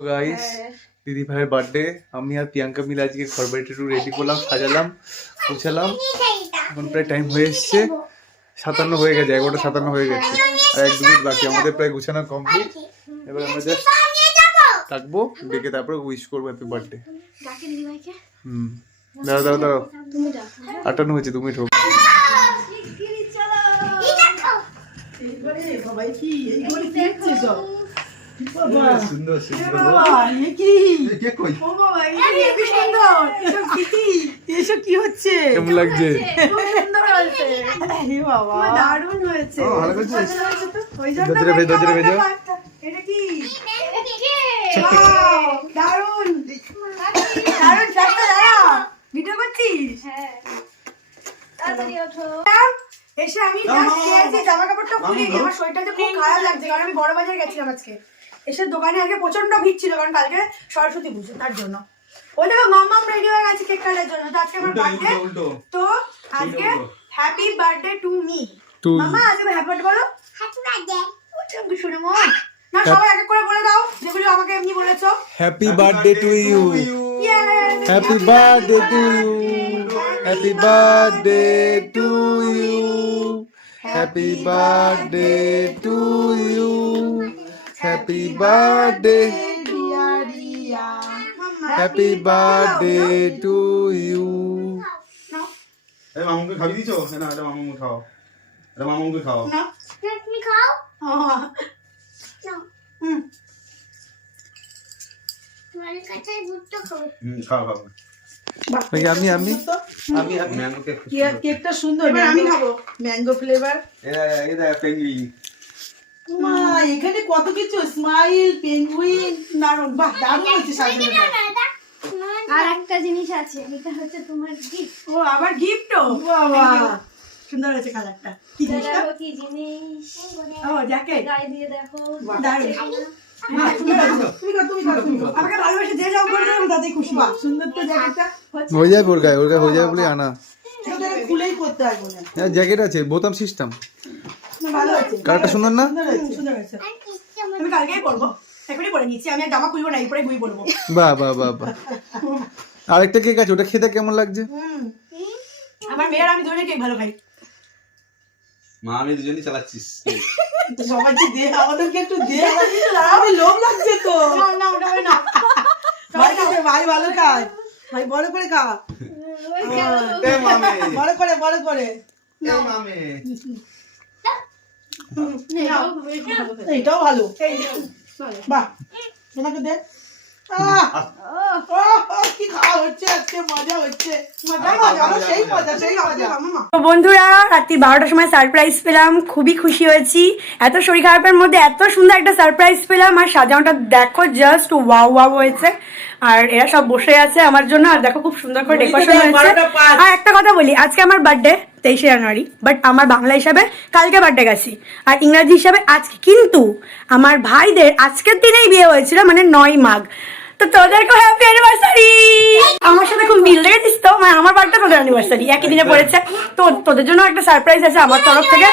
Guys দিদি ভাইয়ের birthday আমি আর প্রিয়াঙ্কা মিলে আজকে ঘর বাড়িটা একটু রেডি করলাম, সাজালাম, গুছালাম। এখন প্রায় টাইম হয়ে এসছে 57 হয়ে গেছে, 11:57 হয়ে গেছে, আর 1 মিনিট বাকি। আমাদের প্রায় গুছানো কমপ্লিট। এবার আমরা জাস্ট থাকবো, ডেকে তারপরে উইশ করবো হ্যাপি বার্থডে। দাঁড়াও দাঁড়াও দাঁড়াও, 58 হয়েছে, 2 মিনিট হোক। সুন্দর কি হচ্ছে? কেমন লাগছে? দারুণ হয়েছে। ভিডিও করছিস? এসে আমি জামা কাপড়টা খুলিনি, আমার শরীরটা খুব খারাপ লাগছে কারণ আমি বড় বাজার গেছিলাম আজকে। এসে দোকানে আজকে প্রচন্ড ভিড় ছিল কারণ কালকে সরস্বতী পুজো, তার জন্য। ওই দেখো মাম্মাম রেডি হয়ে গেছে কেক কাটার জন্য। তো আজকে আমার বার্থডে, তো আজকে হ্যাপি বার্থডে টু মি। মাম্মা আজকে হ্যাপি বার্থডে বলো। Happy birthday. ওটা শুনে মন না, সবাই এক এক করে বলে দাও যেগুলো আমাকে এমনি বলেছো। Happy birthday to you, happy birthday to you, happy birthday to you, happy birthday to you, happy birthday, happy birthday to you. মামুকে খাবি দিছো? না এটা মামুকে খাও, এটা মামুকে খাও। না তুমি খাও। তোমার কাছে গুড়টা খাও। খাও খাও। আমি আমি আমি ম্যাঙ্গো কেক। কেকটা সুন্দর, এবার আমি খাবো ম্যাঙ্গো ফ্লেভার। এটা পেঙ্গুইন। মা এখানে কত কিছু, স্মাইল, পেঙ্গুইন, দারুণ। বাহ দারুণ হয়েছে সাজানোটা। আর একটা জিনিস আছে, এটা হচ্ছে তোমার গিফট। ও আবার গিফটও, বাবা সুন্দর হয়েছে কালারটা। কি জিনিসটা? কি জিনিস? ও জ্যাকেট, গায়ে দিয়ে দেখো। দারুণ। আমাকে ভালোবেসে যে যাও করে আমি তাতেই খুশি। বাহ সুন্দর তো জ্যাকেটটা। হয়ে যাবে, ওর গায়ে হয়ে যাবে বলে আনা। এটা খুলেই করতে হয় মনে হয়। হ্যাঁ জ্যাকেট আছে, বোতাম সিস্টেম। ভালো হয়েছে, কালারটা সুন্দর না? সুন্দর হয়েছে। আমি কালকেই পরবো, এখনই পরে নিচ্ছি। আমি আর জামা খুলবো না, এরপরে গুই পরবো। বাহ বাহ বাহ বাহ। আরেকটা কেক আছে, ওটা খেতে কেমন লাগছে? আমার মেয়ের আমি দুজনে কেক ভালো খাই। মা আমি দুজনেই চালাচ্ছিস। সবাইকে দে, আমাদেরকে একটু দে। আমি লোভ লাগছে তো। না না ওটা হয় না। ভাই ভালো খায়, ভাই বড় করে খা। এ মামে, বড় করে বড় করে। এ মামে। এইটাও ভালো। বাহ তোমাকে দে। বন্ধুরা রাত্রি 12টার সময় সারপ্রাইজ পেলাম, খুবই খুশি হয়েছি। এত শরীর খারাপের মধ্যে এত সুন্দর একটা সারপ্রাইজ পেলাম। আর সাজানোটা দেখো জাস্ট ওয়াও ওয়াও হয়েছে। আর এরা সব বসে আছে আমার জন্য, আর দেখো খুব সুন্দর করে ডেকোরেশন হয়েছে। আর একটা কথা বলি, আজকে আমার বার্থডে 23শে জানুয়ারি, বাট আমার বাংলা হিসাবে কালকে বার্থডে গেছি, আর ইংরাজি হিসাবে আজকে। কিন্তু আমার ভাইদের আজকের দিনেই বিয়ে হয়েছিল, মানে 9 মাঘ। তো তোদেরকেও হ্যাপি অ্যানিভার্সারি। আমার সাথে খুব মিল লেগেছিস তো, মানে আমার বার্থডে তোদের অ্যানিভার্সারি একই দিনে পড়েছে। তো তোদের জন্য একটা সারপ্রাইজ আছে আমার তরফ থেকে,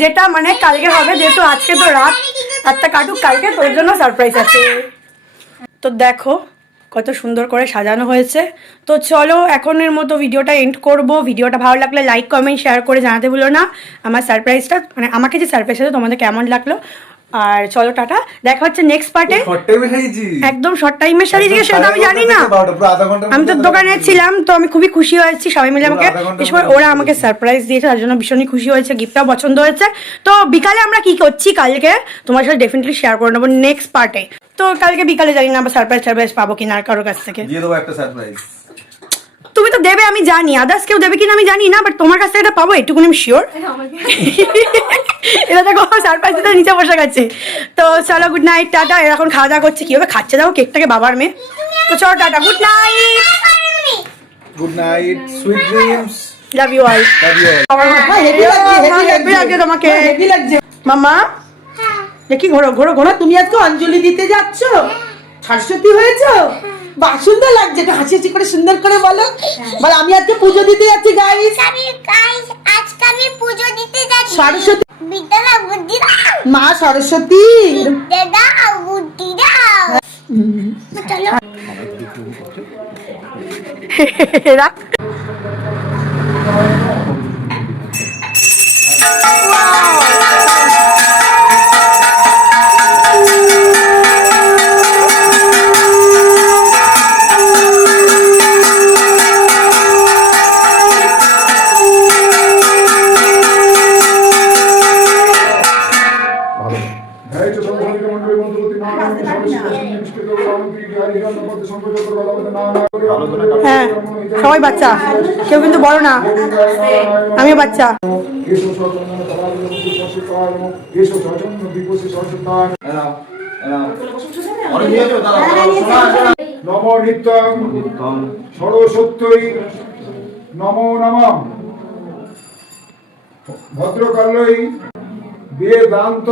যেটা মানে কালকে হবে, যেহেতু আজকে তো রাতটা কাটুক, কালকে তোর জন্য সারপ্রাইজ আছে। তো দেখো কত সুন্দর করে সাজানো হয়েছে। তো চলো এখনের মতো ভিডিওটা এন্ড করব। ভিডিওটা ভালো লাগলে লাইক কমেন্ট শেয়ার করে জানাতে ভুলো না আমার সারপ্রাইজটা, মানে আমাকে যে সারপ্রাইজ আছে তোমাদের কেমন লাগলো। আর চলো টাটা, দেখা হচ্ছে নেক্সট পার্টে। একদম শর্ট টাইমের সাজিয়েছি সেটা আমি জানি না, আমি তো দোকানে ছিলাম। তো আমি খুবই খুশি হয়েছি, সবাই মিলে আমাকে, বিশেষ করে ওরা আমাকে সারপ্রাইজ দিয়েছে, তার জন্য ভীষণই খুশি হয়েছে, গিফটটাও পছন্দ হয়েছে। তো বিকালে আমরা কি করছি কালকে তোমার সাথে ডেফিনেটলি শেয়ার করে নেবো নেক্সট পার্টে। তো কালকে বিকালে জানি না আবার সারপ্রাইজ পাবো কিনা আর কারোর কাছ থেকে। দিয়ে দেবো একটা সারপ্রাইজ। তুমি তো দেবে আমি জানি, আদার্স কেউ দেবে কিনা আমি জানি না, বাট তোমার কাছ থেকে এটা পাবো এটুকুনি আমি শিওর। এটা দেখো সারপ্রাইজ দিতে নিচে বসে গেছে। তো চলো গুড নাইট, টাটা। এখন খাওয়া দাওয়া করছে, কিভাবে খাচ্ছে দাও কেকটাকে, বাবার মেয়ে। তো চলো tata, good night. Good night, sweet dreams, love you all. Heavy লাগছে তোমাকে মাম্মা। দেখি ঘোরো ঘোরো ঘোরো। তুমি আজকে অঞ্জলি দিতে যাচ্ছ, সরস্বতী হয়েছো, বাহ সুন্দর লাগছে। একটু হাসি হাসি করে সুন্দর করে বলো। বল আমি আজকে পুজো দিতে যাচ্ছি গাইস। আজকে আমি পুজো দিতে যাচ্ছি। সরস্বতী বিদ্যা দাও, বুদ্ধি দাও। মা সরস্বতী বিদ্যা দাও, বুদ্ধি দাও। রাখ। হ্যাঁ সবাই বাচ্চা, কেউ কিন্তু বড় না, আমিও বাচ্চা। নম নিত্যং সরস্বত্যই নমো নমঃ ভদ্রকাল্যই বেদান্ত।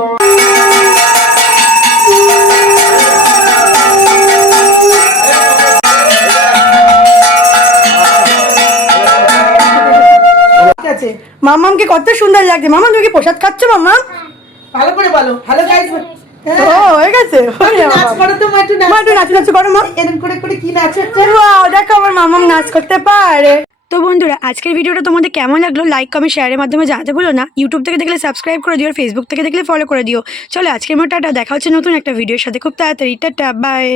ঠিক আছে, মামামকে কত সুন্দর লাগছে। মামা তুমি কি প্রসাদ খাচ্ছ মামা? ভালো করে বলো, হ্যালো গাইস। ও হয়ে গেছে, নাচ করো তো, মা একটু নাচ। মা একটু নাচ নাচ করো মা। এরকম করে করে কি নাচ হচ্ছে? ওয়াও, দেখো আমার মামাম নাচ করতে পারে। তো বন্ধুরা, আজকের ভিডিওটা তোমাদের কেমন লাগলো লাইক কমেন্ট শেয়ারের মাধ্যমে জানাতে ভুলো না। ইউটিউব থেকে দেখলে সাবস্ক্রাইব করে দিও, আর ফেসবুক থেকে দেখলে ফলো করে দিও। চলো আজকের মতো টাটা, দেখা হচ্ছে নতুন একটা ভিডিওর সাথে খুব তাড়াতাড়ি। Tata, by.